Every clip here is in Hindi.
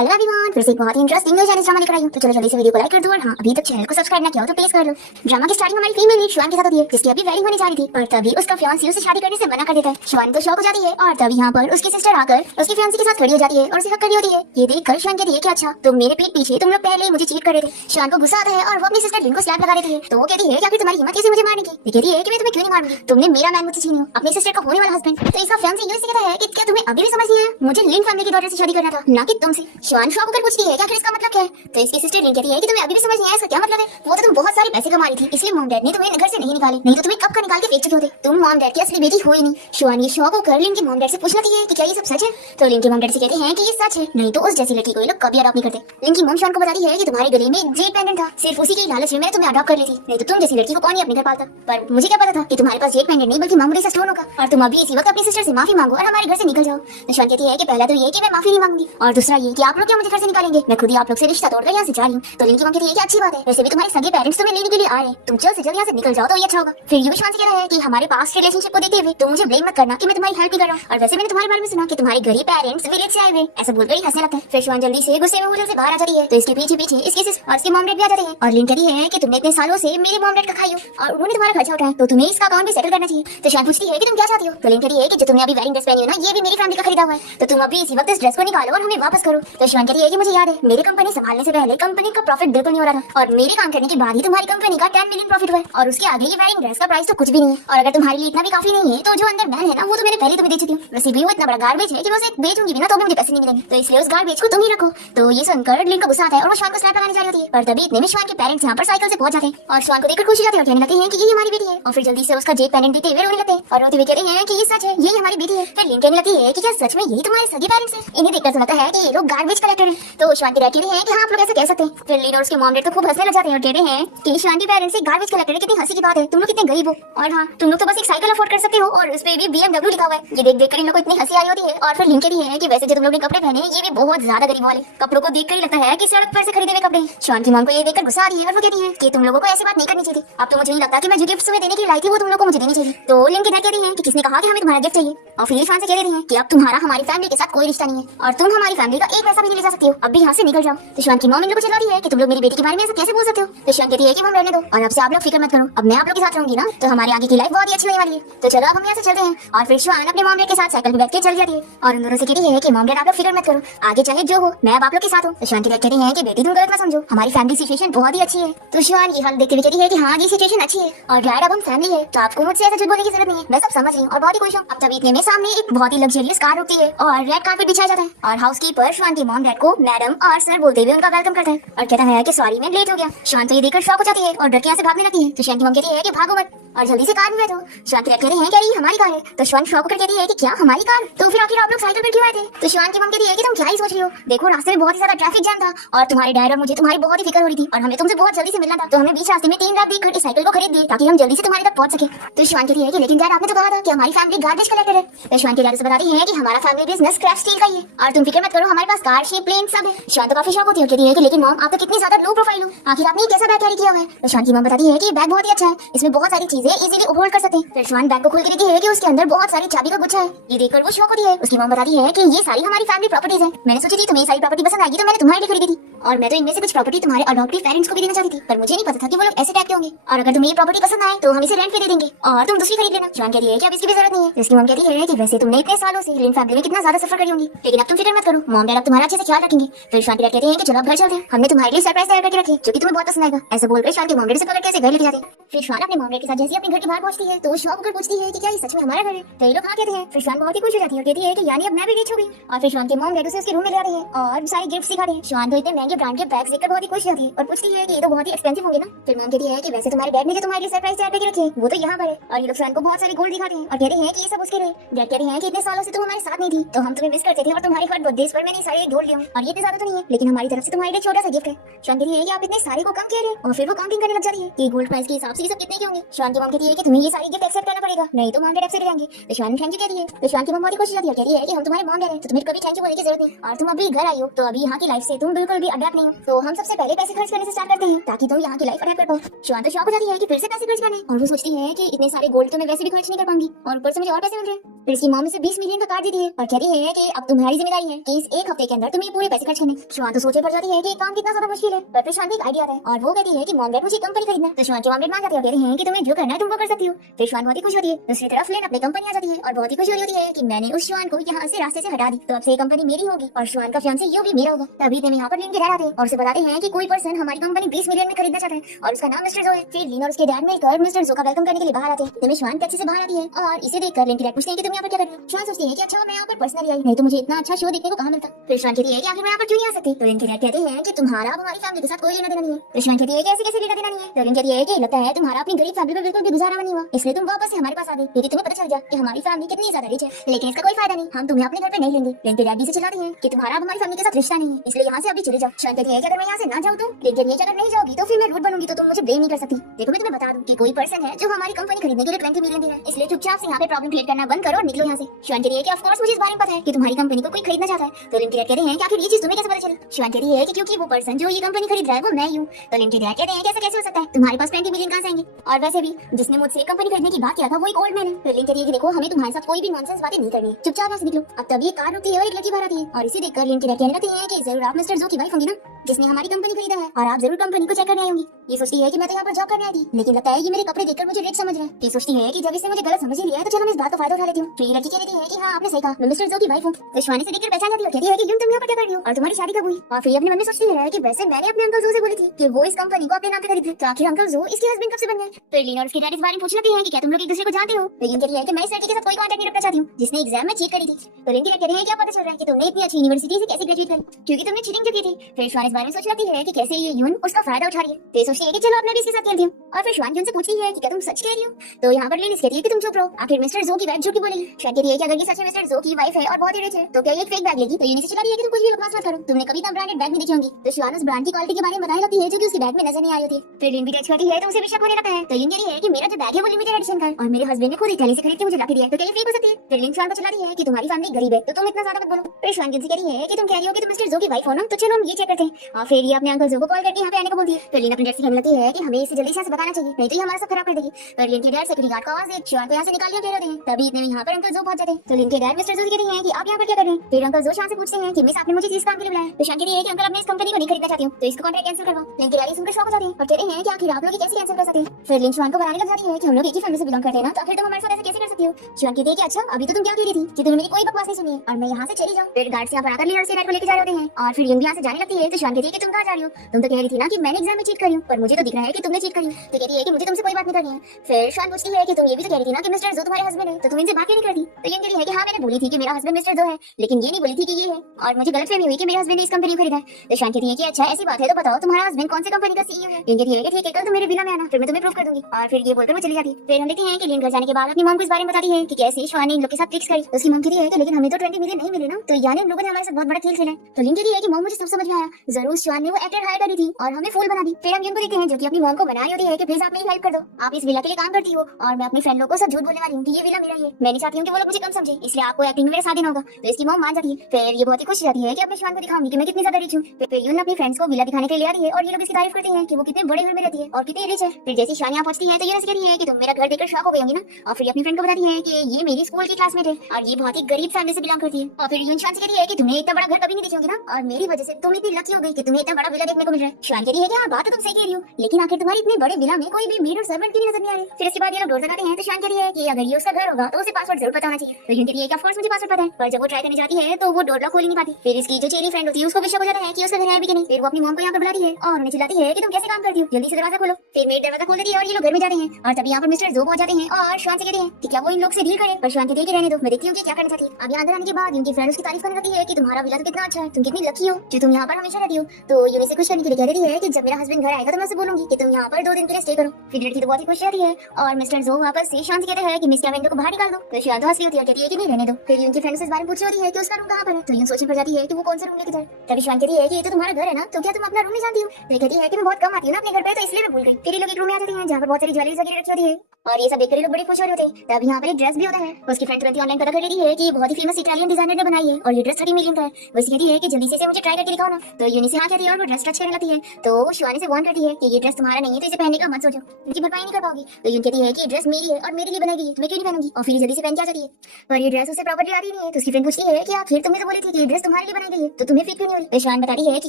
हेलो एवरीवन, फिर से एक बहुत ही इंटरेस्टिंग न्यूज़ ड्रामा लेकर आई हूं। तो चलो जल्दी से वीडियो को लाइक कर दो और हाँ, अभी तक चैनल को सब्सक्राइब ना किया हो तो प्लीज कर लो। ड्रामा की स्टार्टिंग हमारी फीमेल लीड श्वान के साथ होती है, जिसकी अभी वेडिंग होने जा रही थी, पर तभी उसका फियांसी उसे शादी करने से मना कर देता है। श्वान तो शॉक हो जाती है और तभी यहाँ पर उसकी सिस्टर आकर उसकी फियांसी के साथ खड़ी हो जाती है और उसे हक कर होती है। ये देखकर श्वान कहती है कि अच्छा, तुम मेरे पीठ पीछे तुम लोग पहले ही मुझे चीट कर रहे थे। श्वान को गुस्सा आता है और वो अपनी सिस्टर लिन को स्लैप लगा देती है। तो वो कहती है कि आखिर तुम्हारी हिम्मत कैसे मुझे मारने की? ये कहती है कि मैं तुम्हें क्यों नहीं मारूंगी, तुमने मेरा मैन मुझसे छीनी, अपनी सिस्टर का होने वाला हस्बैंड। तो इसका फियांसी यूं से कहता है कि क्या तुम्हें अभी भी समझ नहीं आया, मुझे लिन फैमिली की डॉटर से शादी करना था, ना कि तुमसे। श्वान शॉक होकर पूछती है कि आखिर इसका मतलब क्या है? तो इसकी सिस्टर लिन कहती है कि तुम्हें अभी भी समझ नहीं आया, इसका क्या मतलब है? वो तो तुम बहुत सारे पैसे कमा रही थी, इसलिए मॉम डैड ने तुम्हें घर से नहीं निकाले, नहीं तो तुम्हें कब का निकाल के फेंक चुके होते। तुम मॉम डैड की असली बेटी हो ही नहीं। श्वान ये शॉक होकर लिन के मॉम डैड से पूछ लेती है कि क्या ये सब सच है? तो लिन के मॉम डैड से कहते हैं कि ये सच है, नहीं तो उस जैसी लड़की को ये लोग कभी अडॉप्ट नहीं करते। लिन की मॉम श्वान को बताती है कि तुम्हारे गले में एक जेड पेंडेंट था, सिर्फ उसी के लालच में मैंने तुम्हें अडॉप्ट कर ली थी, नहीं तो तुम जैसी लड़की को कौन ही अपने घर पालता। पर मुझे क्या पता था कि तुम्हारे पास जेड पेंडेंट नहीं बल्कि मामूली सा स्टोन होगा, और तुम अभी इसी वक्त अपनी सिस्टर से माफी मांगो और हमारे घर से निकल जाओ। तो श्वान कहती है कि पहला तो ये कि मैं माफी नहीं मांगूंगी, और दूसरा ये कि आप लोग क्या मुझे घर से निकालेंगे, मैं खुद ही आप लोग से रिश्ता तोड़कर यहाँ से जा रही हूँ। तो लिन की मॉम कहती है कि अच्छी बात है, वैसे भी तुम्हारे सगे पेरेंट्स तुम्हें लेने के लिए आ रहे हैं, तुम जल्द से जल्द यहाँ से निकल जाओ तो ये अच्छा होगा। फिर ये भी श्वान से कह रहा है कि हमारे पास रिलेशनशिप को देखते हुए तुम मुझे ब्लेम मत करना कि मैं तुम्हारी हेल्प नहीं कर रहा हूँ, और वैसे मैंने तुम्हारे बारे में सुना कि तुम्हारे गरीब पेरेंट्स विलेज से आए हुए, ऐसा बोलकर ही हंसने लगता है। फिर श्वान जल्दी से गुस्से में होटल से बाहर आ जाती है, तो इसके पीछे पीछे इसकी सिस्टर और इसके मॉम डैड भी आ जाते हैं, और लिन कहती है कि तुमने इतने सालों से मेरे मॉम डैड का खाई हो और उन्होंने तुम्हारा खर्चा उठाया, तो तुम्हें इसका अकाउंट भी सेटल करना चाहिए। तो श्वान पूछती है कि तुम क्या चाहती हो? तो लिन कहती है कि जो तुमने अभी वेडिंग ड्रेस पहनी हो ना, ये भी मेरी फैमिली का खरीदा हुआ है, तो तुम अभी इसी वक्त इस ड्रेस को निकालो और हमें वापस करो। तो श्वान कहती है कि मुझे याद है, मेरी कंपनी संभालने से पहले कंपनी का प्रॉफिट बिल्कुल नहीं हो रहा था, और मेरे काम करने के बाद ही तुम्हारी कंपनी का 10 मिलियन प्रॉफिट हुआ है, और उसके आगे ये वेडिंग ड्रेस का प्राइस तो कुछ भी नहीं है, और अगर तुम्हारे लिए इतना भी काफी नहीं है तो जो अंदर मैन है ना, वो तो मैंने पहले तुम्हें दे चुकी हूँ। वैसे भी वो इतना बड़ा गार्बेज है कि मैं उसे बेचूंगी भी ना तो भी मुझे पैसे नहीं मिलेंगे, तो इसलिए उस गार्बेज को तुम ही रखो। तो ये सुनकर लिन को गुस्सा आता है और वो श्वान को स्लैप लगाने जा रही होती है, पर तभी इतने में श्वान के पेरेंट्स यहाँ पर साइकिल से पहुंच जाते हैं और श्वान को देखकर खुश हो जाते हैं और कहने लगते हैं कि ये हमारी बेटी है, और फिर जल्दी से उसका जेड पेंडेंट देते हुए रोने लगते हैं और रोते हुए कहते हैं कि ये सच है, ये हमारी बेटी है। फिर लिन कहने लगती है कि क्या सच में यही तुम्हारे सगे पेरेंट्स हैं? इन्हें देखकर लगता है कि ये लोग गार्बेज कलेक्टर हैं। तो श्वान के डैड कहते हैं कि हाँ, आप लोग ऐसे कह सकते हैं। फिर लिन और उसके मॉम डैड तो खूब हंसने लग जाते हैं और कहते हैं कि श्वान के पेरेंट्स से गार्बेज कलेक्टर है, कितनी हंसी की बात है, तुम लोग कितने गरीब हो, और हाँ, तुम लोग तो बस एक साइकिल अफोर्ड कर सकते हो और उस पे भी BMW लिखा हुआ है। ये देख देखकर इन लोगों को इतनी हंसी आ रही होती है। और फिर लिन कहती है कि वैसे जो तुम लोग ने कपड़े पहने ये भी बहुत ज्यादा गरीब वाले, कपड़ों को देखकर ही लगता है कि सड़क पर से खरीदे हुए कपड़े। श्वान की मॉम को ये देखकर गुस्सा आ रही है और वो कहती है कि तुम लोगों को ऐसी बात नहीं करनी चाहिए। अब तो मुझे नहीं लगता कि मैं जो गिफ्ट तुम्हें देने के लिए लाई थी वो तुम लोगों को मुझे देनी चाहिए। तो लिन के डैड कहती है कि किसने कहा कि हमें तुम्हारा गिफ्ट चाहिए, और फिर श्वान से कह रही है कि अब तुम्हारा हमारी फैमिली के साथ कोई रिश्ता नहीं है और तुम हमारी फैमिली का एक पैसा भी नहीं ले जा सकती हो, अब भी यहाँ से निकल जाओ। तो श्वान की मॉम इन लोगों को चिल्लाती है कि तुम लोग मेरी बेटी के बारे में ऐसा कैसे बोल सकते हो? तो श्वान कहती है कि मॉम रहने दो, और अब से आप लोग फिक्र मत करो, अब मैं आप लोग के साथ रहूंगी ना, तो हमारे आगे की लाइफ बहुत ही अच्छी होने वाली है। तो चलो अब हम यहाँ से चलते हैं। और फिर श्वान अपने मॉम डैड के साथ साइकिल पे बैठ के चल जाती है और उन दोनों से कहती है कि मॉम डैड आप लोग फिक्र मत करो, आगे चाहे जो हो मैं अब आप लोग के साथ हूँ। तो श्वान के डैड कहते हैं कि बेटी तुम गलत मत समझो, हमारी फैमिली सिचुएशन बहुत ही अच्छी है। तो श्वान ये हाल देखते हुए कहती है कि हाँ, ये सिचुएशन अच्छी है और डैड अब हम फैमिली है, तो आपको मुझसे ऐसा झूठ बोलने की जरूरत नहीं है, मैं सब समझ रही हूँ और बहुत ही खुश हूँ। अब तभी इतने में सामने एक बहुत ही लग्जरियस कार रुकती है और रेड कार्पेट बिछाया जाता है और हाउसकीपर श्वान के मॉम डैड को मैडम और सर बोलते हुए उनका वेलकम करता है और कहता है कि सॉरी मैं लेट हो गया। श्वान तो ये देखकर शॉक हो जाती है और डर के यहाँ से भागने लगती है। तो श्वान की मॉम कहती है कि भागो मत और जल्दी से कार में बैठो। श्वान के डैड कहते हैं कि ये हमारी कार है। तो श्वान शॉक होकर कहती है कि क्या हमारी कार? तो फिर आखिर आप लोग साइकिल पर क्यों आए थे? तो श्वान की मॉम कहती है कि तुम क्या ही सोच रही हो, देखो रास्ते में बहुत ही ज्यादा ट्रैफिक जाम था और तुम्हारे डैड और मुझे तुम्हारी बहुत ही फिक्र हो रही थी और हमें तुमसे बहुत जल्दी से मिलना था, तो हमने बीच रास्ते में 3 लाख देकर इस साइकिल को खरीद दी ताकि हम जल्दी से तुम्हारे तक पहुंच सके। तो श्वान कहती है कि लेकिन डैड आपने तो कहा था कि हमारी फैमिली गार्बेज कलेक्टर है। तो श्वान के डैड से बताती है कि हमारा फैमिली बिजनेस स्क्रैप स्टील का ही है और तुम फिक्र मत करो, हमारे पास कार शिप प्लेन सब है। श्वान तो काफी शॉक होती है और कहती है कि लेकिन मॉम आप तो कितनी ज्यादा लो प्रोफाइल हो, आखिर आपने कैसा बैग कैरी किया हुआ है? तो श्वान की मॉम बताती है कि बैग बहुत ही अच्छा है, इसमें बहुत सारी चीजें इजीली होल्ड कर सकते हैं। फिर श्वान बैग को खोल के देखती है कि उसके अंदर बहुत सारी चाबी का गुच्छा है। ये देखकर वो शॉक होती है। उसकी मॉम बताती है कि ये सारी हमारी फैमिली प्रॉपर्टीज है, मैंने सोची थी तुम्हें सारी प्रॉपर्टी पसंद आएगी तो मैंने तुम्हारे लिए खरीदी थी, और मैं तो इनमें से कुछ प्रॉपर्टी तुम्हारे अडॉप्टिव पेरेंट्स को भी देना चाहती थी, पर मुझे नहीं पता था कि वो लोग ऐसे टाइप के होंगे, और अगर तुम्हें ये प्रॉपर्टी पसंद आए तो हम इसे रेंट पे दे देंगे और तुम दूसरी खरीद लेना। श्वान कहती है कि अब इसकी भी जरूरत नहीं है। इसकी मॉम कहती है कि वैसे तुमने इतने सालों से लिन फैमिली में कितना ज्यादा सफर करी होंगी, लेकिन अब तुम फिक्र मत करो, मॉम डैड अब तुम्हारा अच्छे से ख्याल रखेंगे। फिर श्वान के डैड कहते हैं कि चलो अब घर चलते हैं, हमने तुम्हारे लिए सरप्राइज तैयार करके रखी जो कि तुम्हें बहुत पसंद आएगा। ऐसे बोलकर श्वान के मॉम डैड से पकड़ के ऐसे घर लेके जाते हैं। फिर श्वान अपने मॉम डैड के साथ जैसे अपने घर के बाहर पहुंचती है तो शॉक होकर पूछती है कि क्या ये सच में हमारा घर है? तो ये लोग हाँ कहते हैं। फिर श्वान बहुत ही खुश हो जाती है और कहती है कि यानी अब मैं भी रिच हो गई, और फिर श्वान के मॉम डैड उसे उसके रूम में ले आते हैं और सारे गिफ्ट दिखाते हैं। श्वान तो इतने महंगे ब्रांड के बैग्स देखकर बहुत ही खुश होती है और पूछती है कि ये तो बहुत ही एक्सपेंसिव होंगे ना। फिर मॉम कहती है कि वैसे तुम्हारे डैड ने जो तुम्हारे लिए सरप्राइज तैयार करके रखी है वो तो यहाँ पर है, और ये लोग श्वान को बहुत सारे गोल्ड दिखाते हैं और कहते हैं कि ये सब उसके लिए। डैड कहते हैं कि इतने सालों से तुम हमारे साथ नहीं थी तो हम तुम्हें मिस करते थे और तुम्हारे हर बर्थडे पर मैंने सारे गोल्ड लिए और ये इतने ज्यादा तो नहीं है, लेकिन हमारी तरफ से तुम्हारे लिए छोटा सा गिफ्ट है। श्वान कहती है कि आप इतने सारे को कम कह रहे हैं, और फिर वो काउंटिंग करने लग जाती है कि गोल्ड प्राइस के हिसाब से ये सब कितने के होंगे। श्वान की मॉम कहती है कि तुम्हें ये सारे गिफ्ट एक्सेप्ट करना पड़ेगा, नहीं तो मॉम डैड अपसेट हो जाएंगे। तो श्वान थैंक यू कहती है। तो श्वान की मॉम बहुत ही खुश हो जाती है, कहती है कि हम तुम्हारे मॉम डैड हैं तो तुम्हें कभी थैंक यू बोलने की जरूरत नहीं, और तुम अभी घर आई हो तो अभी यहाँ की लाइफ से तुम बिल्कुल भी रैप नहीं हो, तो हम सबसे पहले पैसे खर्च करने से स्टार्ट करते हैं ताकि तुम यहाँ की लाइफ अडेप्ट कर पाओ। शिवान तो शौक हो जाती है कि फिर से पैसे खर्च करने, और वो सोचती है कि इतने सारे गोल्ड तो मैं वैसे भी खर्च नहीं कर पाऊंगी और ऊपर से मुझे और पैसे मिल रहे हैं। फिर इसकी मॉम इसे 20 मिलियन का कार्ड देती है और कहती है कि अब तुम्हारी जिम्मेदारी है कि इस एक हफ्ते के अंदर तुम्हें पूरे पैसे खर्च करने। शिवान तो सोचे पड़ जाती है कि काम कितना ज्यादा मुश्किल है, पर फिर शिवान को एक आइडिया आता है और वो कहती है कि मॉम डैड मुझे कंपनी खरीदना है। तो शिवान के मॉम डैड मान जाते हैं और कहते हैं कि तुम्हें जो करना है तुम वो कर सकती हो। फिर शिवान बहुत ही खुश होती है। दूसरी तरफ लेन अपनी कंपनी आ जाती है और बहुत ही खुशी होती है कि मैंने उस शिवान को यहाँ से रास्ते से हटा दी, तो अब से कंपनी मेरी होगी और शिवान का फियांसे ये भी मेरा होगा। तभी हम यहाँ पर लेन के डैड आते हैं और उसे बताते हैं कि कोई पर्सन हमारी कंपनी 20 मिलियन में खरीदना चाहता है और उसका नाम मिस्टर जो है। फिर लीन और उसके डैड मिलकर मिस्टर जो का वेलकम करने के लिए बाहर आते हैं। तभी शिवान टैक्सी से बाहर आती है और इसे देखकर लेन के डैड पूछते हैं कि तुम यहाँ पर क्या कर रहे हो। शिवान सोचती है कि अच्छा मैं यहाँ पर पर्सनली आई, नहीं तो मुझे इतना अच्छा शो देखने को कहाँ मिलता। फिर शिवान कहती है कि आखिर मैं यहाँ पर क्यों नहीं आ सकती। तो लेन के डैड कहते हैं कि तुम्हारा हमारी फैमिली के साथ कोई लेना देना नहीं है। तो शिवान कहती है कि ऐसे कैसे लेना देना नहीं है। तो लेन कहती है कि लगता है तुम्हारा अपनी गरीब फैमिली पर बिल्कुल भी गुजारा नहीं हुआ, इसलिए तुम वापस से हमारे पास आ गई क्योंकि तुम्हें पता चल गया कि हमारी फैमिली कितनी ज्यादा रिच है। लेकिन इसका कोई फायदा नहीं, हम तुम्हें अपने घर पे नहीं लेंगे। लेन के डैड से चिल्लाते हैं कि तुम्हारा हमारी फैमिली के साथ रिश्ता नहीं है, इसलिए यहाँ से अभी चले जाओ। शिवान कहती है कि अगर मैं यहाँ से ना जाऊँ तो, लेकिन अगर नहीं जाओगी तो फिर मैं रूड बनूंगी तो तुम मुझे ब्लेम नहीं कर सकती। देखो मैं तुम्हें बता दूं कि कोई पर्सन है जो हमारी कंपनी खरीदने के लिए 20 मिलियन दे रहा है, इसलिए चुपचाप से यहाँ पे प्रॉब्लम क्रिएट करना बंद करो और निकलो यहाँ से। शिवान कहती है कि ऑफ कोर्स मुझे इस बारे में पता है कि तुम्हारी कंपनी को कोई खरीदना चाहता है। तो लिन के डैड कहते हैं कि आखिर ये चीज तुम्हें कैसे पता चली। शिवान कहती है कि क्योंकि वो पर्सन जो ये कंपनी खरीद रहा है वो मैं ही हूँ। तो लिन के डैड कहते हैं कैसे कैसे हो सकता है, तुम्हारे पास 20 मिलियन कहाँ से आएंगे, और वैसे भी जिसने मुझसे कंपनी खरीदने की बात किया था वो एक ओल्ड मैन है। तो लिन कहती है कि देखो हमें तुम्हारे साथ कोई भी नॉनसेंस बातें नहीं करनी, चुपचाप यहाँ से निकलो। अब तभी कार रुकती है और एक लड़की बाहर आती है और इसे देखकर लिन के डैड कहने लगते हैं कि जरूर आप मिस्टर जो की वाइफ होंगी ना, जिसने हमारी कंपनी खरीदा है, और आप जरूर कंपनी को चेक करने आई होंगी। ये सोचती है कि मैं तो यहाँ पर जॉब करने आई थी, लेकिन लगता है ये मेरे कपड़े देखकर मुझे रिच समझ रहा है। ये सोचती है कि जब इसने मुझे गलत समझ ही लिया है तो चलो मैं इस बात का फायदा उठा लेती हूँ। फिर लड़की कहती है कि हाँ आपने सही कहा, मैं मिस्टर जो की वाइफ हूँ। तो शिवानी से देखकर पहचान जाती है, कहती है कि तुम यहाँ पर क्या कर रही हो और तुम्हारी शादी कब हुई। और फिर अपने मन में सोचती है कि वैसे मैंने अपने अंकल जो से बोली थी कि वो इस कंपनी को अपने नाम पे खरीदे, तो आखिर अंकल जो इसके हस्बैंड कब से बन गए। तो लीन और उसके डैड इस बारे में पूछ लेते हैं कि क्या तुम लोग एक दूसरे को जानते हो। लेकिन कहती है कि मैं इस लड़की के साथ कोई कॉन्टैक्ट नहीं रखना चाहती हूँ जिसने एग्जाम में चीट करी थी। तो लिन कहते हैं क्या पता चल रहा है कि तुमने इतनी अच्छी यूनिवर्सिटी से कैसे ग्रेजुएट करी, क्योंकि तुमने चीटिंग क्यों की थी। फिर शिवानी इस बारे में सोच लेती है कि कैसे ये यून उसका फायदा उठा रही है। तो सोचती है कि चलो अपने भी इसके साथ खेलती हूँ। और फिर शिवानी उनसे पूछती है कि क्या तुम सच कह रही हो। तो यहाँ पर लिन कहती है कि तुम चुप रहो, आखिर मिस्टर जो की वाइफ झूठ बोलेगी। शायद कहती है कि अगर ये सच में मिस्टर जो की वाइफ है और बहुत ही रिच है तो क्या ये एक फेक बैग लेगी। तो यून से चिल्ला रही है कि तुम कुछ भी बकवास मत करो, तुमने कभी इतना ब्रांडेड बैग नहीं देखी होंगी। तो शिवानी उस ब्रांड की क्वालिटी के बारे में बताने लगती है जो कि उसकी बैग में नजर नहीं आई होती। फिर लिन भी टच करती है तो उसे भी शक होने लगता है। तो लिन कहती है कि मेरा जो बैग है वो लिमिटेड एडिशन का है और मेरे हस्बैंड ने खुद इटली से खरीद के मुझे लाके दिया है, तो क्या ये फेक हो सकती है। फिर लिन शिवानी को चिल्लाती है कि तुम्हारी फैमिली गरीब है तो तुम इतना ज्यादा मत बोलो। फिर शिवानी से कहती है कि तुम कह रही हो कि तुम मिस्टर जो की वाइफ हो ना, तो चलो हम ये चेक करते हैं। और फिर ये अपने अंकल जो को कॉल करके यहाँ पे आने को बोलती है। फिर लिन अपने डैड से कहने लगती है कि हमें इसे जल्दी से बताना चाहिए, नहीं तो ये हमारा सब खराब कर देगी। फिर लिन के डैड सिक्योरिटी गार्ड को आवाज दे शिवानी को यहाँ से निकाल के कह रहे हैं। तभी इतने में यहाँ पर अंकल जो पहुंच जाते हैं। तो लिन के डैड मिस्टर जो कहते हैं कि आप यहाँ पर क्या कर रहे हैं। फिर अंकल जो शान से पूछते हैं कि मिस आपने मुझे किस काम के लिए बुलाया। तो शान कहती है कि अंकल मैं इस कंपनी को नहीं खरीदना चाहती हूँ तो इसको कॉन्ट्रैक्ट कैंसिल करवाओ। लिन के डैड सुनकर शॉक हो जाते हैं और कहते हैं कि आखिर आप लोग कैसे कैंसिल कर सकते हैं। फिर लिन शिवानी को बताने लग जाती है कि हम लोग एक ही फैमिली से बिलोंग करते हैं ना, तो आखिर तुम हमारे साथ ऐसे कैसे कर सकती हो। शिवानी कहती है कि अच्छा अभी तो तुम क्या कह रही थी कि तुमने मेरी कोई बकवास नहीं सुनी है और मैं यहाँ से चली जाऊँ। फिर गार्ड से यहाँ पर आकर लिन और उसके डैड को लेकर जा रहे होते हैं और फिर लिन भी यहाँ से जाने लगती है। तो शिवानी कहती है कि तुम कहाँ जा रही हो, तुम तो कह रही थी ना कि मैंने एग्जाम में चीट करी हूँ, पर मुझे तो दिख रहा है कि तुमने चीट करी। तो कहती है कि मुझे तुमसे कोई बात नहीं करनी है। फिर शिवानी पूछती है कि तुम ये भी तो कह रही थी ना कि मिस्टर जो तुम्हारे हस्बैंड है, तो तुम इनसे बात क्यों नहीं करती। तो ये कहती है कि हाँ मैंने बोली थी कि मेरा हस्बैंड मिस्टर जो है, लेकिन ये नहीं बोली थी कि ये है, और मुझे गलतफहमी हुई कि मेरे हस्बैंड ने इस कंपनी को खरीदा है। तो शिवानी कहती है कि अच्छा ऐसी बात है तो बताओ तुम्हारा हस्बैंड कौन सी कंपनी का सीईओ है। ये कहती है कि ठीक है कल तुम मेरे विला में आना, फिर मैं तुम्हें प्रूफ कर दूंगी। और फिर ये बोलकर वो चली जाती है। फिर हम देखते हैं कि लिन घर जाने के बाद अपनी मॉम को इस बारे में बताती है कि कैसे शिवानी इन लोग के साथ ट्रिक्स करी। उसकी मॉम कहती है कि लेकिन हमें तो 20 मिलियन नहीं मिले ना, तो यानी उन लोगों ने हमारे साथ बहुत बड़ा खेल खेला है। तो लिन कहती है कि मॉम मुझे सब समझ में आया, जरूर शिवानी ने वो एक्टर हायर करी थी और हमें फूल बना दी। फिर हम उनको देखते हैं जो कि अपनी मॉम को बनाई होती है कि प्लीज आप मेरी हेल्प कर दो, आप इस विला के लिए काम करती हो और मैं अपनी फ्रेंड लोगों को सब झूठ बोलने वाली हूँ कि ये विला मेरा ही है, मैं नहीं चाहती हूँ कि वो लोग मुझे कम समझे, इसलिए आपको एक्टिंग में मेरे साथ देना होगा। तो इसकी मॉम मान जाती है। फिर ये बहुत ही खुश रहती है कि अपने शिवानी को दिखाऊंगी कि मैं कितनी ज्यादा रिच हूँ। फिर यून अपनी फ्रेंड्स को विला दिखाने के लिए आती है और ये लोग इसकी तारीफ करते हैं कि वो कितने बड़े घर में रहती है और कितनी रिच है। फिर जैसी शिवानी यहाँ पहुंचती है तो ये कहती है कि तुम मेरा घर देखकर शॉक हो गई होंगी ना। और फिर अपनी फ्रेंड को बताती है कि ये मेरी स्कूल की क्लासमेट है और ये बहुत ही गरीब फैमिली से बिलोंग करती है। और फिर यून शिवानी से कहती है कि तुमने इतना बड़ा घर कभी नहीं देखी होगी ना, और मेरी वजह से तुम इतनी लकी हो गई कि तुम्हें इतना बड़ा विला देखने को मिल रहा है। शिवानी कहती है कि हाँ बात तो तुम सही कह रही हो, लेकिन आखिर तुम्हारी इतने बड़े विला में कोई भी मेड और सर्वेंट क्यों नजर नहीं आ रहे। फिर इसके बाद ये लोग डोर लगाते हैं। तो शिवानी कहती है कि अगर ये उसका घर होगा तो उसे पासवर्ड जरूर पता होना चाहिए। तो यून कहती है कि ऑफ कोर्स मुझे पासवर्ड पता है, पर जब वो ट्राई करने जाती है तो वो डोर लॉक खोल नहीं पाती। फिर इसकी जो चेरी फ्रेंड होती है उसको भी शक हो जाता है कि उसका घर है भी कि नहीं। फिर वो अपनी मॉम को यहाँ पर बुलाती है और उन्हें चिल्लाती है कि तुम कैसे काम करती हो, जल्दी से दरवाजा खोलो। फिर मेड दरवाजा खोल देती है और ये लोग घर में जाते हैं। और तभी यहाँ पर मिस्टर जो पहुंच जाते हैं और शिवानी से कहते हैं कि क्या वो इन लोग से डील करे। पर शिवानी कहती है कि रहने दो, मैं देखती हूँ कि क्या करना चाहती है। अब यहाँ अंदर आने के बाद उनकी फ्रेंड उसकी तारीफ करने लगती है कि तुम्हारा विला तो कितना अच्छा है, तुम कितनी लकी हो जो तुम यहाँ पर हमेशा रहती हो। तो यूनी से खुश करने के लिए कह रही है कि जब मेरा हस्बैंड घर आएगा तो मैं उसे बोलूंगी कि तुम यहाँ पर 2 दिन के लिए स्टे करो। फिर लड़की तो बहुत ही खुश रहती है और मिस्टर जो वापस से शिवानी से कहते हैं कि मिस कैवेंडो को बाहर निकाल दो। तो शिवानी तो हंसती होती है, कहती है कि नहीं रहने दो। फिर उनकी फ्रेंड से इस बारे में पूछी होती है कि उसका रूम कहाँ पर है। तो यून सोचने पड़ जाती है कि वो कौन सा रूम लेके जाए। तभी शिवानी कहती है कि ये तो तुम्हारा घर है ना, तो क्या तुम अपना रूम नहीं जानती हो। तो कहती है कि मैं बहुत कम आती हूँ ना अपने घर पे, तो इसलिए मैं भूल गई। फिर ये लोग एक रूम में आ जाते हैं जहाँ पर बहुत सारी ज्वेलरी वगैरह रखी होती है। और ये सब देखकर ये लोग बड़े खुश हो रहे होते हैं। तब यहाँ पर एक ड्रेस भी होता है। उसकी फ्रेंड तुरंत ऑनलाइन पता कर लेती है कि ये बहुत ही फेमस इटालियन डिजाइनर ने बनाई है और ये ड्रेस 30 मिलियन का है। वो कहती है कि जल्दी से इसे मुझे ट्राई करके दिखाओ ना। तो यूनी से हाँ कहती है और वो ड्रेस टच करने लगती है। तो वो शिवानी से वार्न करती है कि ये ड्रेस तुम्हारा नहीं है, तो इसे पहनने का मत सोचो, इनकी भरपाई नहीं कर पाओगी। तो यूनी कहती है कि ये ड्रेस मेरी है और मेरे लिए बनाई गई है, मैं क्यों नहीं पहनूंगी, और फिर जल्दी से पहन के आ जाती है। पर ये ड्रेस उसे प्रॉपर्ली आती नहीं है। तो उसकी फ्रेंड पूछती है कि आखिर तुमने तो बोली थी कि ये ड्रेस तुम्हारे लिए बनाई गई है, तो तुम्हें फिक्र क्यों नहीं हो रही। तो शिवानी बताती है कि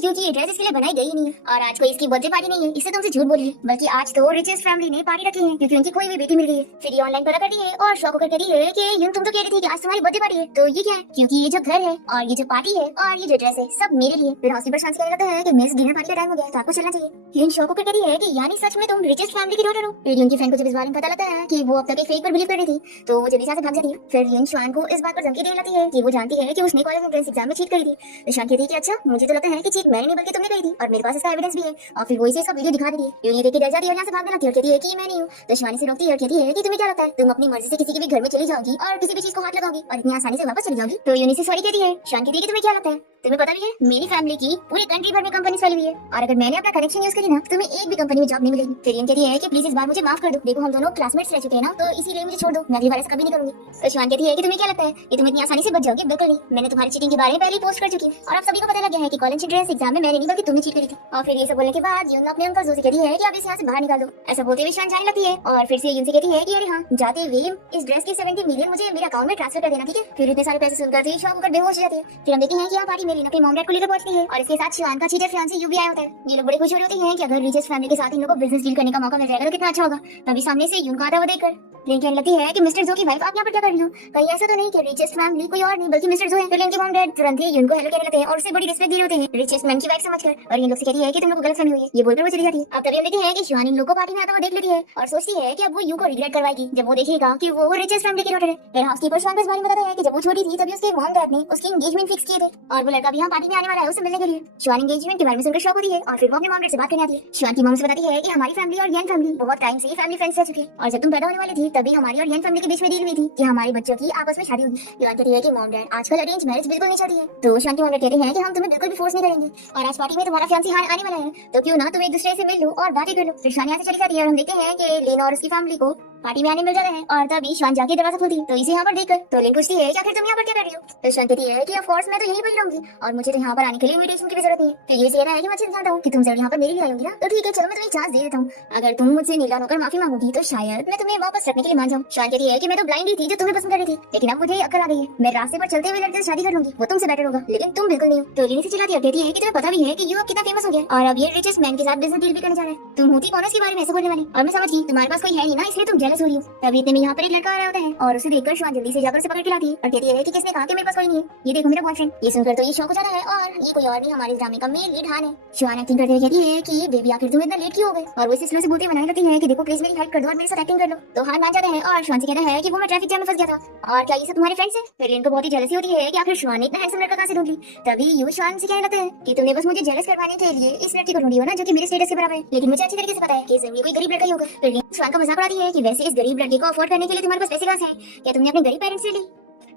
क्योंकि ये ड्रेस इसके लिए बनाई गई नहीं है और आज कोई इसकी बर्थडे पार्टी नहीं है, इससे तुमसे झूठ बोली है, बल्कि आज तो रिचेस्ट फैमिली ने पार्टी रखी है क्योंकि उनकी कोई भी बेटी मिल गई है। फिर ये ऑनलाइन पता करती है और शॉक होकर कहती है कि यूं तुम तो कह रही थी कि आज तुम्हारी बर्थडे पार्टी है, तो ये क्या है, क्योंकि ये जो घर है और ये जो पार्टी है और ये जो ड्रेस है सब मेरे लिए। फिर हॉस्पिटल शांति कहने लगता है कि मेरे डिनर पार्टी का टाइम हो गया, तो आपको चलना चाहिए। यूं शॉक होकर कहती है कि यानी सच में तुम रिचेस्ट फैमिली की डॉटर हो। फिर यूं की फ्रेंड को जब इस बारे में पता लगता है कि वो अब तक एक फेक पर बिलीव कर रही थी, तो वो जल्दी से भाग जाती है। फिर यूं श्वान को इस बात पर धमकी देने लगती है कि वो जानती है कि उसने कॉलेज एंट्रेंस एग्जाम में चीट करी थी। तो श्वान कहती है कि अच्छा, मुझे तो लगता है कि चीट मैंने नहीं बल्कि तुमने करी थी और मेरे पास इसका एविडेंस भी है। और फिर वो इसे इसका वीडियो दिखा देती है। यूं ये देख के डर जाती है और यहाँ से भागने लगती है और कहती है कि मैं नहीं हूँ। तो शिवानी से रोकती है और कहती है कि तुम्हें क्या लगता है तुम अपनी मर्जी से किसी के भी घर में चली जाओगी और किसी भी चीज को हाथ लगाओगी और इतनी आसानी से वापस चली जाओगी। तो यूनी से सॉरी कहती है। शिवानी कहती है कि तुम्हें क्या लगता है, तुम्हें पता भी है मेरी फैमिली की पूरे कंट्री भर में कंपनी फैली हुई है और अगर मैंने अपना कनेक्शन यूज करी ना तुम्हें एक भी कंपनी में जॉब नहीं मिलेगी। फिर कहती है कि प्लीज इस बार मुझे माफ कर दो, देखो हम दोनों क्लासमेट्स रह चुके हैं ना, तो इसीलिए मुझे छोड़ दो, मैं अगली बार ऐसा कभी नहीं करूंगी। तो शिवानी कहती है कि तुम्हें क्या लगता है कि तुम इतनी आसानी से बच जाओगे, बिल्कुल नहीं, मैंने तुम्हारी चीटिंग के बारे में पहले पोस्ट कर चुकी है और अब सभी को पता लग गया है कि कॉलेज एंट्रेंस एग्जाम में मैंने नहीं बल्कि तुमने चीट करी थी। और फिर ये सब बोलने के बाद यून अपने अंकल से कहती है कि अब इसे यहाँ से बाहर निकाल दो। ऐसा बोलते हुए शिवानी जाने लगती है और फिर से यून से कहती है कि अरे हाँ, जाते हुए इस ड्रेस के 70 मिलियन मुझे मेरे अकाउंट में ट्रांसफर कर देना, ठीक है। फिर इतने सारे पैसे सुनकर ही शॉक होकर बेहोश हो जाती है। फिर हम देखते हैं कि यहाँ पार्टी मेरी अपनी मॉम डैड को लेकर पहुंचती है और इसके साथ शिवान का चीटर फियांसी यू भी आया होता है। ये लोग बड़े खुश हो रहे होते हैं कि अगर रिचेस्ट फैमिली के साथ इन लोगों को बिजनेस डील करने का मौका मिल जाएगा तो कितना अच्छा होगा। तभी सामने से यून का आता हुआ देखकर लिन कहने लगती है कि मिस्टर जो की वाइफ आप यहाँ पर क्या कर रही हो, कहीं ऐसा तो नहीं कि रिचेस्ट फैमिली कोई और नहीं बल्कि मिस्टर जो है। तो लिन के मॉम डैड तुरंत ही यून को हेलो कहने लगते हैं और उससे बड़ी रिस्पेक्ट दे रहे होते हैं रिचेस्ट मैन की वाइफ समझकर। और इन लोग से कहती है कि तुम लोग को गलतफहमी हुई है, ये बोलकर वो चली जाती है। अब तभी हम देखते हैं कि शिवानी इन लोगों को पार्टी में आता हुआ देख लेती है और सोचती है कि अब वो यू को रिग्रेट करवाएगी जब वो देखेगा कि वो रिचेस्ट फैमिली की डॉटर है। फिर हाउसकीपर शिवानी को इस बारे में बताता है कि जब वो छोटी थी तभी उसके मॉम डैड ने उसकी एंगेजमेंट फिक्स किए थे और वो लड़का भी यहाँ पार्टी में आने वाला है उससे मिलने के लिए। शिवानी एंगेजमेंट के बारे में सुनकर शॉक होती है और फिर वो अपने मॉम डैड से बात करने आती है। शिवानी की मॉम से बताती है कि हमारी फैमिली और यन फैमिली बहुत टाइम से फैमिली फ्रेंड्स रह चुके हैं और जब तुम पैदा होने वाली थी तभी हमारी और यन फैमिली के बीच में डील हुई थी कि हमारे बच्चों की आपस में शादी होगी। शिवानी कहती है कि मॉम डैड आजकल अरेंज मैरिज बिल्कुल नहीं चलती है। तो शिवानी की मॉम डैड कहते हैं कि हम तुम्हें बिल्कुल भी फोर्स नहीं करेंगे और आज पार्टी में तुम्हारा फियांसी आने वाला है, तो क्यों ना तुम एक दूसरे से मिल लो और बातें कर लो। फिर शिवानी यहाँ से चली जाती है और हम देखते हैं कि लेना और उसकी फैमिली को पार्टी में आने मिल जाता है और तभी शिवानी जाके दरवाजा खोलती है। तो इसे यहाँ पर देखकर तो लिन पूछती है कि आखिर तुम यहाँ पर क्या कर रही हो। तो शिवानी कहती है कि ऑफ कोर्स मैं तो यहीं पर रहूंगी और मुझे तो यहाँ पर आने के लिए इनविटेशन की भी जरूरत नहीं है। फिर ये कहना है कि मैं जानता हूँ कि तुम जरूर यहाँ पर मेरे लिए आएंगी ना, तो ठीक है चलो मैं तुम्हें चांस दे देता हूँ, अगर तुम मुझसे नीला होकर माफी मांगोगी तो शायद मैं तुम्हें वापस रखने के लिए मान जाऊँ। शिवानी कहती है कि मैं तो ब्लाइंड ही थी जो तुम्हें पसंद कर रही थी, लेकिन अब मुझे अक्ल आ गई है, मैं रास्ते पर चलते हुए लड़के से शादी कर लूंगी, वो तुमसे बेटर होगा, लेकिन तुम बिल्कुल नहीं हो। तो लिन से चिल्लाती है कहती है कि तुम्हें पता भी है कि यू अब कितना फेमस हो गया और अब ये रिचेस्ट मैन के साथ बिजनेस डील भी करने जा रहा है, तुम होती कौन है इसके बारे में ऐसे बोलने वाली, और मैं समझ गई तुम्हारे पास कोई है नहीं ना इसलिए तुम जेलस हो रही हो। तभी में यहाँ पर एक लड़का आ रहा होता है और उसे देखकर शिवानी जल्दी से जाकर उसे पकड़ के लाती है और कहती है कि किसने कहा कि मेरे पास कोई नहीं है, ये देखो मेरा बॉयफ्रेंड। ये सुनकर तो ये शौक हो जाता है और ये कोई और नहीं हमारे ड्रामे का मेन लीड हान है। शिवानी एक्टिंग करते हुए कहती है कि ये बेबी आखिर तुम इतना लेट क्यों हो गए, और वो इसे स्लो से बोलते बनाने लगती है कि देखो प्लीज मेरी हेल्प कर दो और मेरे साथ एक्टिंग कर लो। तो हान मान जाते हैं और शिवानी कहता है कि वो मैं ट्रैफिक जाम में फंस गया था और क्या ये सब तुम्हारे फ्रेंड्स हैं। फिर इनको बहुत ही जेलसी होती है कि आखिर शिवानी इतना हैंडसम लड़का कहां से ढूंढ ली। तभी यू शिवानी से कहने लगते हैं कि तुमने बस मुझे जेलस करवाने के लिए इस लड़की को ढूंढी हो ना जो कि मेरे स्टेटस के बराबर है, लेकिन मुझे अच्छी तरीके से पता है कि ये कोई गरीब लड़का ही होगा। फिर शिवानी का मजाक उड़ाती है कि वैसे इस गरीब लड़के को अफोर्ड करने के लिए तुम्हारे पास पैसे कहां से हैं, क्या तुमने अपने गरीब पेरेंट्स से ली।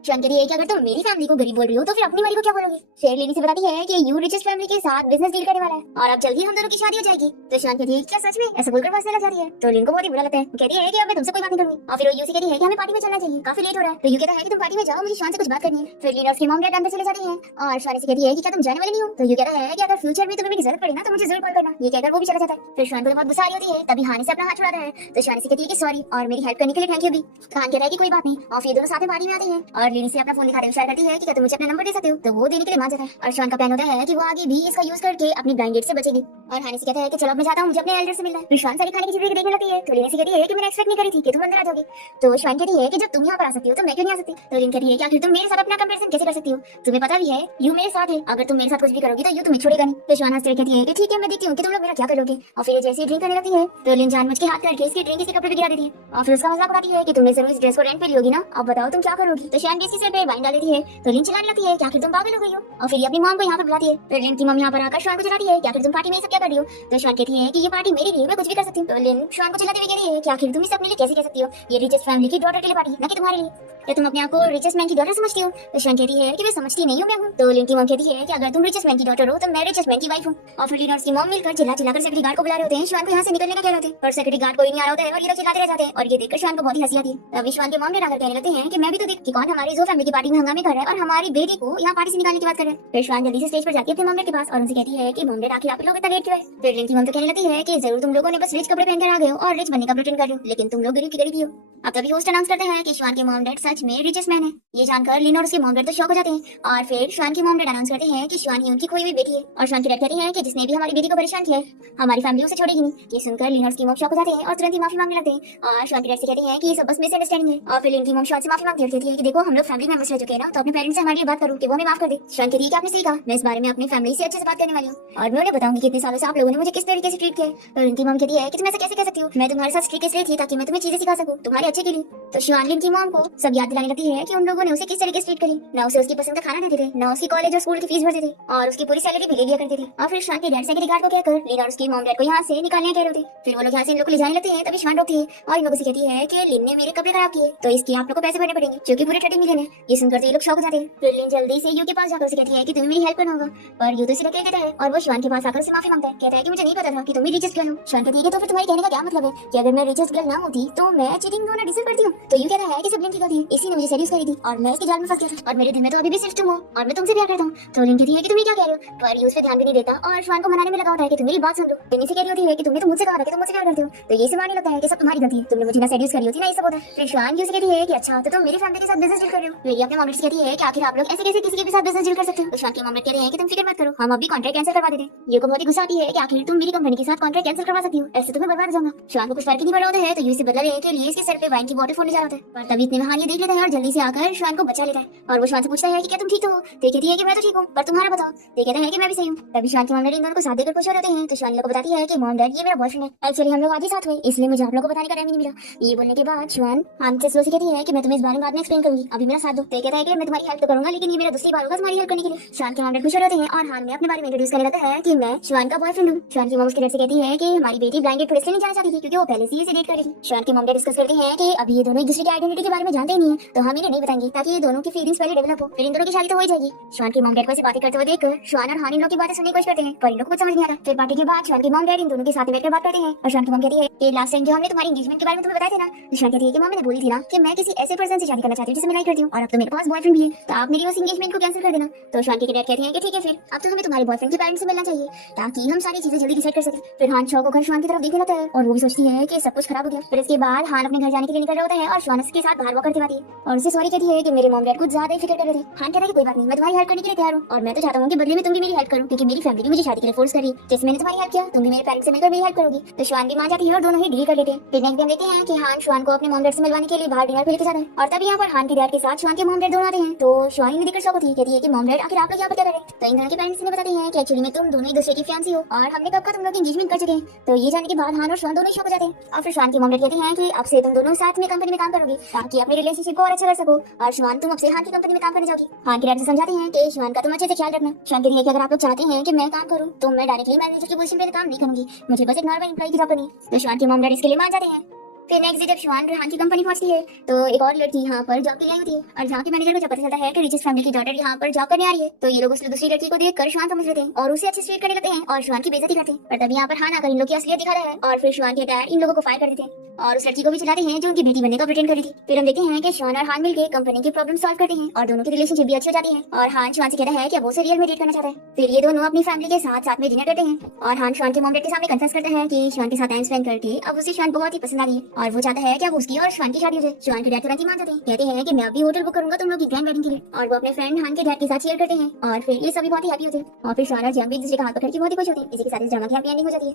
शिवानी कहती है कि अगर तुम मेरी फैमिली को गरीब बोल रही हो तो फिर अपनी वाली को क्या बोलोगी। शेर लेनी से बताती है कि यू रिचेस्ट फैमिली के साथ बिजनेस डील करने वाला है और अब जल्दी हम दोनों की शादी हो जाएगी। तो शिवानी कहती है क्या सच में, ऐसा बोलकर हंसने लग जाती है। तो लिन को बहुत ही बुरा लगता है, कहती है कि अब मैं तुमसे कोई बात नहीं करूंगी और फिर यू से कहती है कि हमें पार्टी में चलना चाहिए, काफी लेट हो रहा है। तो यू कहता है कि तुम पार्टी में जाओ, मुझे शिवानी से कुछ बात करनी है। फिर लिन और उसकी मॉम डैड अंदर चले जाते हैं और शिवानी से कहती है कि क्या तुम जाने वाले नहीं हो। तो यू कहता है कि अगर फ्यूचर में तुम्हें मेरी जरूरत पड़े ना तो मुझे जरूर कॉल करना। ये कहकर वो भी चला जाता है। फिर शिवानी को बहुत गुस्सा आ रही होती है, तभी हानि से अपना हाथ छुड़ाता है। तो शिवानी से कहती है कि सॉरी और मेरी हेल्प करने के लिए थैंक यू भी। तो हान कहता है कि कोई बात नहीं और फिर दोनों साथ में पार्टी में आते हैं और लिन से अपना फोन दिखाते हुए इशारा करती है कि क्या तुम मुझे अपना नंबर दे सकते हो। तो वो देने के लिए मान जाता है और शिवानी का प्लान होता है कि वो आगे भी इसका यूज करके अपनी ब्लाइंड डेट से बचेगी। और हानि से कहता है कि चलो अब मैं जाता हूं, मुझे अपने एल्डर से मिलना है। शिवानी सारी खाने की चीजें देखने लगती है तो लिन से कहती है कि मैंने एक्सपेक्ट नहीं करी थी कि तुम अंदर आ जाओगे। तो शिवानी कहती है कि जब तुम यहाँ पर आ सकती हो तो मैं क्यों नहीं आ सकती। तो लिन कहती है कि आखिर तुम मेरे साथ अपना कंपैरिजन कैसे कर सकती हो, तुम्हें पता भी है यू मेरे साथ है, अगर तुम मेरे साथ कुछ भी करोगी तो यू तुम्हें छोड़ेगा नहीं। तो शिवानी हंसते हुए कहती है कि ठीक है मैं देखती हूँ कि तुम लोग मेरा क्या करोगे। और फिर जैसे ही ड्रिंक करने लगती है तो लिन जानबूझ के हाथ करके इसके ड्रिंक के कपड़े पे गिरा देती है और फिर उसका मजाक उड़ाती है कि तुमने जरूर इस ड्रेस को रेंट पे लियोगी ना, अब बताओ तुम क्या करोगी। तो शिवानी इसके सिर पे वाइन डाल देती है तो लिन चिल्लाने लगती है कि आखिर तुम पागल हो गई हो और फिर अपनी मॉम को यहाँ पर बुलाती है। फिर लिन की मॉम यहाँ पर आकर शिवानी को चिल्लाती है कि आखिर तुम पार्टी में सब क्या कर रही हो। तो शिवानी कहती है कि ये पार्टी मेरे लिए, मैं कुछ भी कर सकती हूँ। तो लिन शिवानी को चिल्लाते हुए कहती है कि आखिर तुम इसे अपने लिए कैसे कह सकती हो, ये रिचेस्ट फैमिली की डॉटर के लिए पार्टी है ना कि तुम्हारे लिए। क्या तुम अपने आप को रिचेस्ट मैन की डॉटर समझती हो? तो शिवान कहती है कि मैं समझती नहीं हूँ मैं हूँ। तो लिन की मॉम कहती है कि अगर तुम रिचेस्ट मैन की डॉटर हो तो मैं रिचेस्ट मैन की वाइफ हूँ। और फिर लिन और उसकी मॉम मिलकर चिल्लाकर सेक्रेटरी गार्ड को बुला रहे होते हैं शिवान को यहाँ से निकलने का कह रहे होते हैं, पर सेक्रेटरी गार्ड कोई नहीं आ रहा होता है और ये लोग चिल्लाते रह जाते हैं। और ये देखकर शिवान को बहुत ही हंसी आती है। तभी शिवान के मॉम डराकर कहने लगते हैं कि मैं भी तो देख कि कौन हमारी जो फैमिली की पार्टी में हंगामे कर रहा है और हमारी बेटी को यहाँ पार्टी से निकालने की बात कर रहे हैं। फिर शिवान जल्दी से स्टेज पर जाती है अपने मॉम के पास और उनसे कहती है कि मॉम डैड आखिर आप लोग इतना लेट क्यों है? फिर लिन की मॉम तो कहने लगती है कि जरूर तुम लोगों ने बस रिच कपड़े पहनकर आ गए हो और रिच बनने का प्रिटेंड कर रहे हो, लेकिन तुम लोग गरीब की गरीब ही हो। अब तभी होस्ट अनाउंस करते हैं कि शिवान के मॉम डैड सच में रिचेस्ट मैन है। ये जानकर लिन और उसके मॉम डैड तो शॉक हो जाते हैं। और फिर शिवान की मॉम डैड अनाउंस करते हैं कि शिवान ही उनकी खोई हुई बेटी है। और शिवान के डैड कहते हैं कि जिसने भी हमारी बेटी को परेशान किया है हमारी फैमिली उसे छोड़ेगी नहीं। ये सुनकर लिन और उसकी मॉम शॉक हो जाते हैं और तुरंत ही माफी मांगने लगते हैं। और शिवान के डैड से कहते हैं कि ये सब बस मिसअंडरस्टैंडिंग है। और फिर लिन की मॉम शिवान से माफी मांगती है कि देखो हम लोग फैमिली मेंबर्स रह चुके हैं ना, तो अपने पेरेंट्स से हमारे लिए बात करो कि वो हमें माफ कर दे। शिवान कहती है कि आपने सही कहा, मैं इस बारे में अपनी फैमिली से अच्छे से बात करने वाली हूँ और मैं उन्हें बताऊंगी कि इतने सालों से आप लोगों ने मुझे किस तरीके से ट्रीट किया है। तो लिन की मॉम कहती है कि तुम ऐसे कैसे कह सकती हो, मैं तुम्हारे साथ स्ट्रिक्ट इसलिए थी ताकि मैं तुम्हें चीजें सिखा सकूं तुम्हारे अच्छे के लिए। तो शिवान लिन की मॉम को सब याद दिलाने लगती है कि उन लोगों ने उसे किस तरीके से ट्रीट करी, ना उसे उसकी पसंद का खाना देते थे, ना उसकी कॉलेज और स्कूल की फीस भरते थे और उसकी पूरी सैलरी भी ले लिया करते थे। और फिर शिवान के डैड सेक्रेटरी गार्ड को कहकर लिन और उसकी मॉम डैड को यहाँ से निकालने कह रहे थे। फिर वो लोग यहाँ से इन लोग को ले जाने लगते हैं। तभी शिवान रोकती है और इन लोगों से कहती है कि लिन ने मेरे कपड़े खराब किए तो इसके आप लोग को पैसे भरने पड़ेंगे जो कि पूरे 30 मिलियन है। ये सुनकर तो ये लोग शॉक हो जाते हैं। फिर लिन जल्दी से यू के पास जाकर उसे कहती है कि तुम्हें मेरी हेल्प करना होगा, पर यू तो इसे ढकेल देता है और वो शिवान के पास आकर उसे माफी मांगता है। कहता है कि मुझे नहीं पता था कि तुम भी रिचेस्ट गर्ल हो। शिवान कहती है कि तो फिर तुम्हारे कहने का क्या मतलब है कि अगर मैं रिचेस्ट गर्ल ना होती तो मैं चीटिंग होना डिजर्व करती हूँ। तो यू कहता है कि सब लिन की गलती है, इसी ने मुझे सेड्यूस करी थी और मैं इसके जाल में फंस गया था और मेरे दिल में तो अभी भी सिर्फ तुम हो और मैं तुमसे प्यार करता हूँ। तो लिन कहती है कि तुम ये क्या कह रहे हो, पर यू उस पे ध्यान भी नहीं देता और शिवान को मनाने में लगा होता है कि तुम मेरी बात सुन लो। लिन से कह रही होती है कि तुमने तो मुझसे कहा था कि तुम मुझसे प्यार करते हो, तो ये से मानने लगता है कि सब तुम्हारी गलती है, तुमने मुझे ना सेड्यूस करी होती ना ये सब होता। फिर शिवान यू से कहती है कि अच्छा तो तुम मेरी फैमिली के साथ बिजनेस डील कर रहे हो। फिर ये अपने मॉम से कहती है कि आखिर आप लोग ऐसे कैसे किसी के भी साथ बिजनेस डील कर सकते हो। तो शिवान के मॉम कह रहे हैं कि तुम फिक्र मत करो, हम अभी कॉन्ट्रैक्ट कैंसिल करवा देते। ये को बहुत ही गुस्सा आती है कि आखिर तुम मेरी कंपनी के साथ कॉन्ट्रैक्ट कैंसिल करवा सकती हो, ऐसे तुम्हें बर्बाद हो जाऊंगा। शिवान को कुछ फर्क नहीं पड़ रहा है तो यू से बदला लेने के लिए इसके सर पे वाइन की बोतल फोड़ने जा रहा है। पर तभी इतने में हानि देख लेता है और जल्दी से आकर शिवान को बचा लेता है और वो शिवान से पूछता है कि क्या तुम ठीक हो। तो कहती है कि मैं तो ठीक हूँ, पर तुम्हारा बताओ। तो कहता है कि मैं भी सही हूँ। तभी शिवान के मॉम डैड इन दोनों को साथ देकर खुश हो जाते हैं। तो शिवान को बताती है कि मॉम डैड ये मेरा बॉयफ्रेंड है, एक्चुअली हम लोग आज ही साथ हुए इसलिए मुझे आप लोगों को बताने का टाइम नहीं मिला। ये बोलने के बाद शिवान हान से स्लो से कहती है कि मैं तुम्हें इस बारे में बाद में एक्सप्लेन करूंगी, अभी मेरा साथ दो। तो कहता है कि मैं तुम्हारी हेल्प तो करूंगा लेकिन ये मेरा दूसरी बार होगा तुम्हारी हेल्प करने के लिए। शिवान के मॉम डैड खुश हो जाते हैं और हान में अपने बारे में इंट्रोड्यूस करने लगता है कि मैं शिवान का बॉयफ्रेंड हूँ। शिवान की मॉम उसके डैड से कहती है कि हमारी बेटी ब्लाइंड डेट पर इसलिए नहीं जाना चाहती थी क्योंकि वो पहले से ही इसे डेट कर रही थी। शिवान के मॉम डैड डिस्कस करते हैं कि अभी ये दोनों एक दूसरे की आइडेंटिटी के बारे में जानते ही नहीं है तो हम इन्हें नहीं बताएंगे ताकि ये दोनों की फीलिंग्स पहले डेवलप हो, फिर इन दोनों की शादी तो हो ही जाएगी। शिवान के मॉम डैड को ऐसे बातें करते हुए देखकर शिवान और हान इन लोग की बातें सुनने की कोशिश करते हैं पर इन लोग को कुछ समझ नहीं आता। फिर पार्टी के बाद शिवान के मॉम डैड इन दोनों के साथ बैठकर बात करते हैं और शिवान की मॉम कहती है कि लास्ट टाइम जो हमने तुम्हारी एंगेजमेंट के बारे में तुम्हें बताया था ना, तो शिवान कहती है कि मॉम मैंने बोली थी ना कि मैं किसी ऐसे पर्सन से शादी करना चाहती हूँ जिसे मैं लाइक करती हूँ और अब तो मेरे पास बॉयफ्रेंड भी है तो आप मेरी उस एंगेजमेंट को कैंसिल कर देना। तो शिवान के डैड कहते हैं कि ठीक है फिर अब तो हमें तुम्हारे बॉयफ्रेंड के पेरेंट्स से मिलना चाहिए ताकि हम सारी चीजें जल्दी डिसाइड कर सकें। फिर हान शौक होकर शिवान की तरफ देखने लगता है और वो भी सोचती है कि सब कुछ खराब हो गया। फिर इसके बाद हान अपने घर जाने के लिए निकल रहा होता है और शिवान उसके साथ बाहर वॉक करती आती है और उसे सॉरी कहती है कि मेरे मॉम डैड कुछ ज्यादा ही फिक्र कर रहे थे। हान कहता है कि कोई बात नहीं, मैं तुम्हारी हेल्प करने के लिए तैयार हूँ और मैं तो चाहता हूँ कि बदले में तुम भी मेरी हेल्प करो क्योंकि मेरी फैमिली मुझे शादी के लिए फोर्स करी, जैसे मैंने तुम्हारी हेल्प किया तुम भी मेरे पेरेंट्स से मिलकर मेरी हेल्प करोगी। तो शिवान भी मान जाती है और दोनों ही डील कर लेते हैं। फिर नेक्स्ट दिन देखते हैं कि हान शिवान को अपने मॉम डैड से मिलवाने के लिए बाहर डिनर पे लेके जाता है और तभी यहाँ पर हान के डैड के साथ शिवान के मॉम डैड दोनों आते हैं। तो शिवानी ने देखकर शॉक होती है, कहती है कि मॉम डैड आखिर आप लोग यहाँ पर क्या कर रहे हैं। तो इन दोनों के पेरेंट्स ने बताते हैं कि एक्चुअली में तुम दोनों एक दूसरे की फियांसी हो और हमने कब का तुम लोग एंगेजमेंट कर चुके हैं। तो ये जानने के बाद हान और शिवान दोनों शॉक हो जाते हैं और फिर शिवान के मॉम डैड कहते हैं कि अब से तुम दोनों साथ में कंपनी में काम करोगे ताकि अपने रिलेशनशिप को और अच्छा कर सको और शिवान तुम अब से हान की कंपनी में काम करने जाओगी। हान के डैड से समझाते हैं कि शिवान का तुम अच्छे से ख्याल रखना। शिवान कहती है कि अगर आप लोग चाहते हैं कि मैं काम करूँ तो मैं डायरेक्टली मैनेजर की पोजीशन पे काम नहीं करूंगी, मुझे बस एक नॉर्मल एम्प्लॉय की जॉब करनी है। तो शिवान के मॉम डैड इसके लिए मान जाते हैं। फिर नेक्स्ट डे जब शिवान रेहान की कंपनी पहुंचती है तो एक और लड़की यहाँ पर जॉब के लिए आई होती है और जहाँ के मैनेजर को जब पता चलता है कि रिचेस्ट फैमिली की डॉटर यहाँ पर जॉब करने आ रही है तो ये लोग उस दूसरी लड़की को देखकर शिवान समझ लेते हैं और उसे अच्छे से ट्रीट करने लगते हैं और शिवान की बेइज्जती करते हैं। पर तभी यहाँ पर हान आकर इन लोग की असलियत दिखा रहा है और फिर शिवान के डैड इन लोगों को फायर कर देते हैं और उस लड़की को भी चिल्लाते हैं जो उनकी बेटी बनने का प्रिटेंड कर रही थी। फिर हम देखते हैं कि शिवान और हान मिलकर कंपनी की प्रॉब्लम सॉल्व करते हैं और दोनों की रिलेशनशिप भी अच्छी हो जाती है और हान शिवान से कहता है कि वो उसे रियल में डेट करना चाहता है। फिर ये दोनों अपनी फैमिली के साथ में डिनर करते हैं और हान शिवान के मॉम डैड के सामने कन्फेस करता है कि शिवान के साथ टाइम स्पेंड करके अब उसे शिवान बहुत ही पसंद आ रही है और वो चाहता है कि अब उसकी और शिवान की शादी हो जाए। शिवान के डैड तुरंत ही मान जाते हैं, कहते हैं कि मैं अभी होटल बुक करूंगा तुम लोग की ग्रैंड वेडिंग के लिए और वो अपने फ्रेंड हान के डैड के साथ शेयर करते हैं और फिर ये सभी बहुत ही हैप्पी होते हैं और फिर शिवान और जैम भी एक दूसरे का हाथ पकड़ के बहुत ही खुश होते हैं। इसी के साथ इस ड्रामा की हैप्पी एंडिंग हो जाती है।